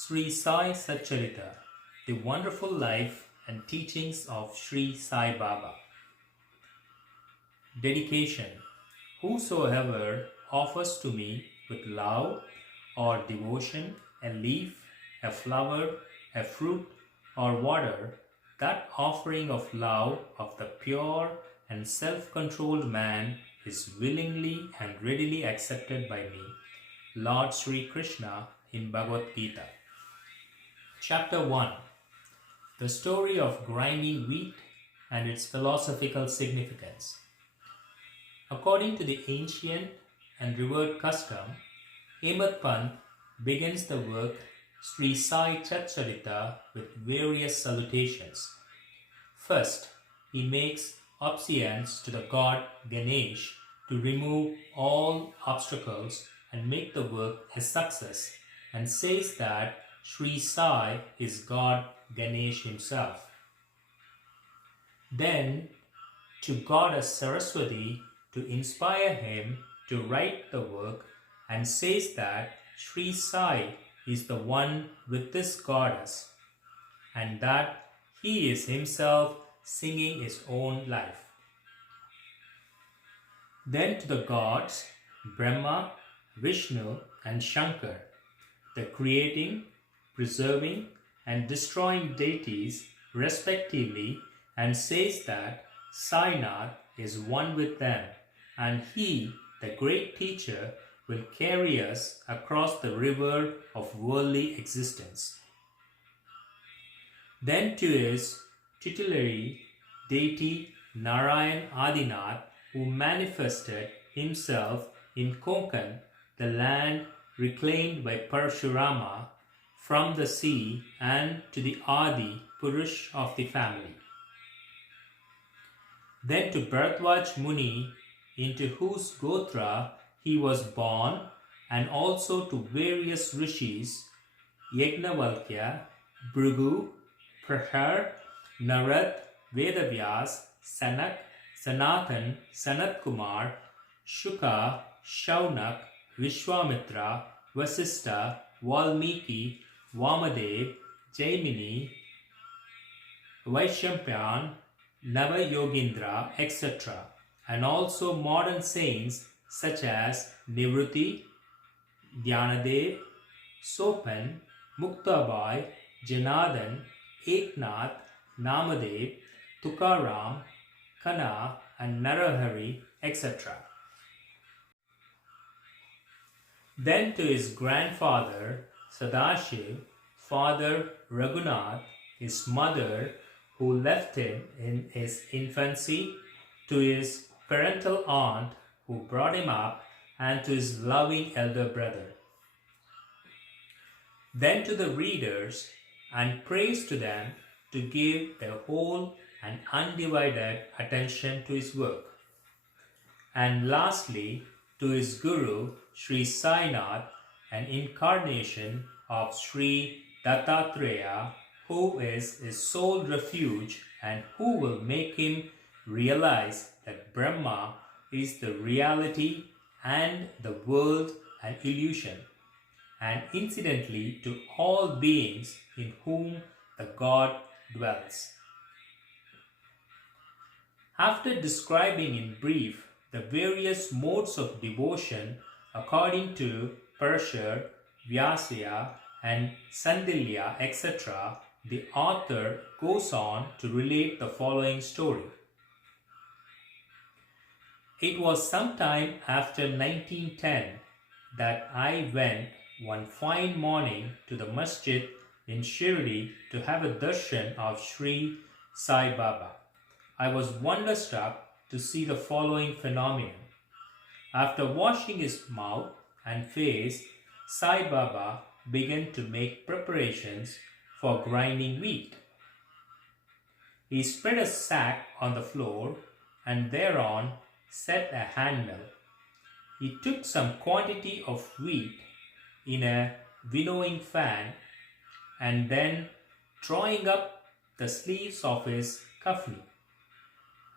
Shri Sai Satcharita, the wonderful life and teachings of Shri Saibaba. Dedication. Whosoever offers to me with love or devotion a leaf, a flower, a fruit, or water, that offering of love of the pure and self-controlled man is willingly and readily accepted by me. Lord Sri Krishna in Bhagavad Gita. Chapter 1. The story of grinding wheat and its philosophical significance. According to the ancient and revered custom, Ahmed Pant begins the work Shri Sai Satcharita with various salutations. First, he makes obeisance to the god Ganesh to remove all obstacles and make the work a success, and says that Shri Sai is God Ganesh himself. Then, to goddess Saraswati to inspire him to write the work, and says that Shri Sai is the one with this goddess, and that he is himself singing his own life. Then to the gods Brahma, Vishnu and Shankar, the creating, preserving and destroying deities respectively, and says that Sainath is one with them, and he, the great teacher, will carry us across the river of worldly existence. Then to his tutelary deity Narayan Adinath, who manifested himself in Konkan, the land reclaimed by Parashurama from the sea, and to the Adi Purush of the family. Then to Bharadwaj Muni, into whose Gotra he was born, and also to various rishis, Yajnavalkya, Bhrigu, Prahar, Narad, Vedavyas, Sanak, Sanatan, Sanat Kumar, Shuka, Shaunak, Vishwamitra, Vasista, Valmiki, Vamadev, Jaimini, Vaishampayan, Nava etc., and also modern saints such as Nivruti, Dhyanadev, Sopan, Muktabai, Janardhan, Eknath, Namadev, Tukaram, Kana and Narahari, etc. Then to his grandfather Sadashiv, father Raghunath, his mother who left him in his infancy, to his parental aunt who brought him up, and to his loving elder brother. Then to the readers, and praise to them to give their whole and undivided attention to his work. And lastly, to his Guru, Shri Sainath, an incarnation of Shri Dattatreya, who is his sole refuge and who will make him realize that Brahma is the reality and the world an illusion, and incidentally to all beings in whom the God dwells. After describing in brief the various modes of devotion according to Parashar, Vyasya and Sandilya, etc., the author goes on to relate the following story. It was sometime after 1910 that I went one fine morning to the masjid in Shirdi to have a darshan of Shri Saibaba. I was wonderstruck to see the following phenomenon. After washing his mouth and face, Saibaba began to make preparations for grinding wheat. He spread a sack on the floor and thereon set a handmill. He took some quantity of wheat in a winnowing fan, and then drawing up the sleeves of his kafni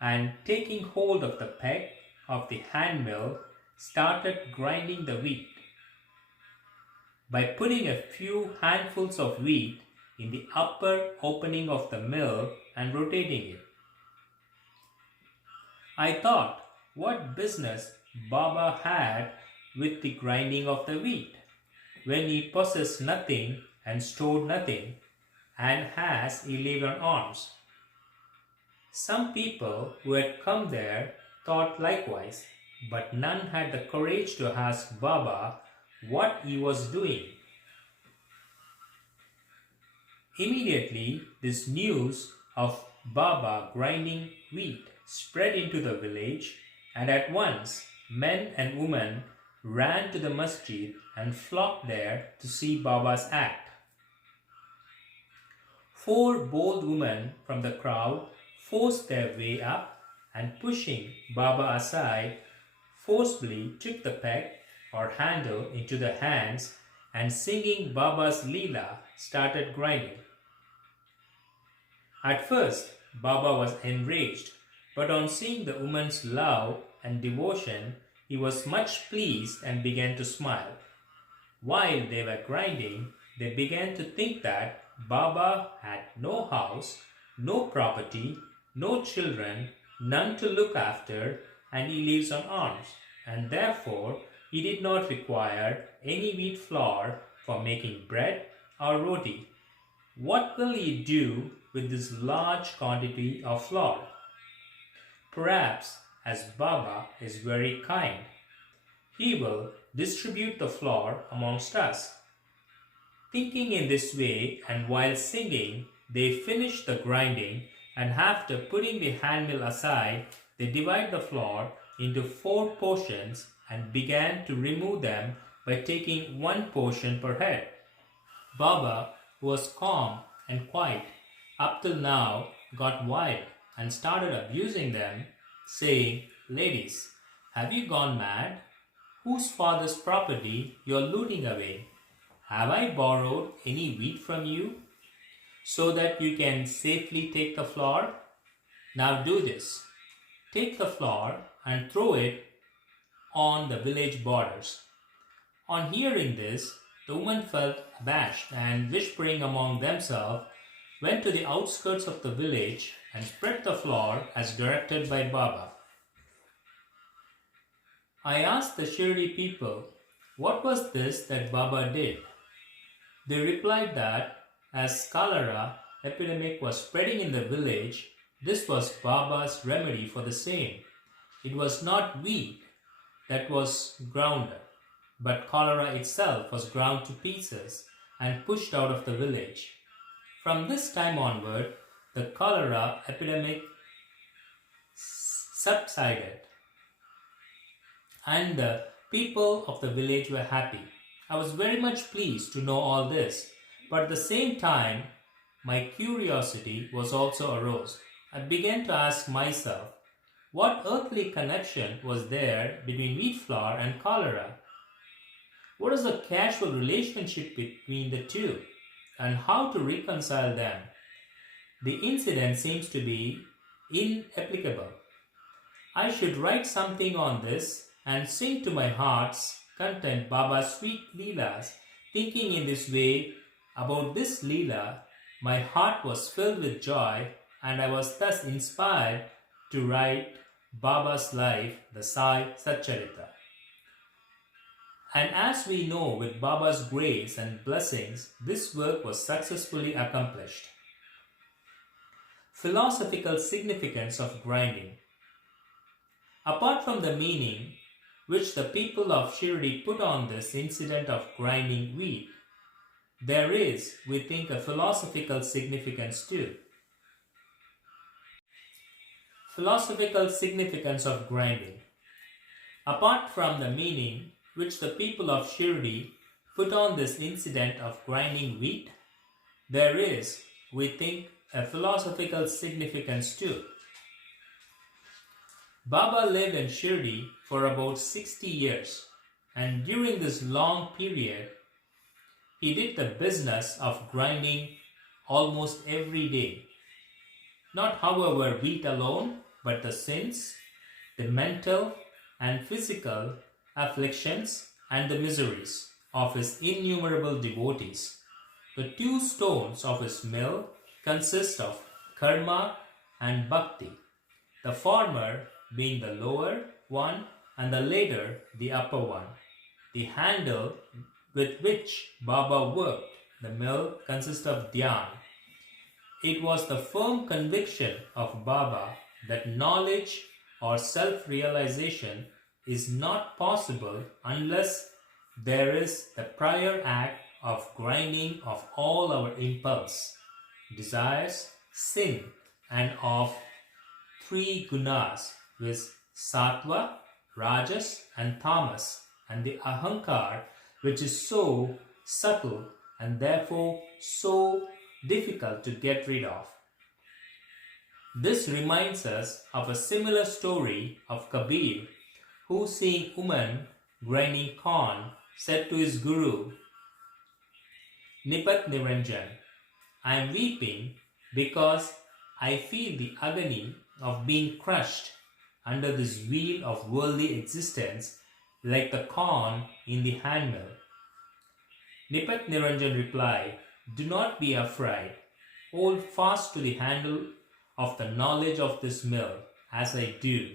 and taking hold of the peg of the handmill, started grinding the wheat. by putting a few handfuls of wheat in the upper opening of the mill and rotating it. I thought, what business Baba had with the grinding of the wheat, when he possessed nothing and stored nothing, and has 11 arms. Some people who had come there thought likewise, but none had the courage to ask Baba what he was doing. Immediately, this news of Baba grinding wheat spread into the village, and at once men and women ran to the masjid and flocked there to see Baba's act. 4 bold women from the crowd forced their way up and, pushing Baba aside, forcibly took the peg or handle into the hands and, singing Baba's Leela, started grinding. At first, Baba was enraged, but on seeing the woman's love and devotion, he was much pleased and began to smile. While they were grinding, they began to think that Baba had no house, no property, no children, none to look after, and he lives on alms, and therefore he did not require any wheat flour for making bread or roti. What will he do with this large quantity of flour? Perhaps, as Baba is very kind, he will distribute the flour amongst us. Thinking in this way, and while singing, they finish the grinding, and after putting the handmill aside, they divide the flour into 4 portions and began to remove them by taking 1 portion per head. Baba, who was calm and quiet up till now, got wild and started abusing them, saying, "Ladies, have you gone mad? Whose father's property you're looting away? Have I borrowed any wheat from you so that you can safely take the flour? Now do this. Take the flour and throw it on the village borders." On hearing this, the women felt abashed and, whispering among themselves, went to the outskirts of the village and spread the flour as directed by Baba. I asked the Shirdi people, what was this that Baba did? They replied that as cholera epidemic was spreading in the village, this was Baba's remedy for the same. It was not wheat that was ground, but cholera itself was ground to pieces and pushed out of the village. From this time onward, the cholera epidemic subsided, and the people of the village were happy. I was very much pleased to know all this, but at the same time, my curiosity was also aroused. I began to ask myself, what earthly connection was there between wheat flour and cholera? What is the causal relationship between the two, and how to reconcile them? The incident seems to be inapplicable. I should write something on this and sing to my heart's content Baba's sweet Leelas. Thinking in this way about this Leela, my heart was filled with joy, and I was thus inspired to write Baba's life, the Sai Satcharita. And as we know, with Baba's grace and blessings, this work was successfully accomplished. Philosophical significance of grinding. Apart from the meaning which the people of Shirdi put on this incident of grinding wheat, there is, we think, a philosophical significance too. Philosophical significance of grinding. Apart from the meaning which the people of Shirdi put on this incident of grinding wheat, there is, we think, a philosophical significance too. Baba lived in Shirdi for about 60 years, and during this long period, he did the business of grinding almost every day. Not, however, wheat alone, but the sins, the mental and physical afflictions, and the miseries. of his innumerable devotees. The two stones of his mill consist of karma and bhakti, the former being the lower one and the latter the upper one. The handle with which Baba worked the mill consists of dhyan. It was the firm conviction of Baba that knowledge or self-realization is not possible unless there is the prior act of grinding of all our impulse, desires, sin, and of three gunas, viz. Sattva, Rajas, and Tamas, and the Ahankar, which is so subtle and therefore so difficult to get rid of. This reminds us of a similar story of Kabir, who, seeing woman grinding corn, said to his guru, Nipat Niranjan, I am weeping because I feel the agony of being crushed under this wheel of worldly existence like the corn in the handmill. Nipat Niranjan replied, Do not be afraid. Hold fast to the handle of the knowledge of this mill as I do,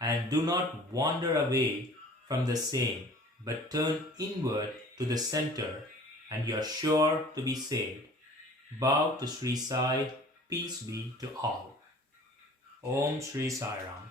and do not wander away from the same, but turn inward to the center, and you are sure to be saved. Bow to Shri Sai, peace be to all. Om Shri Sai Ram.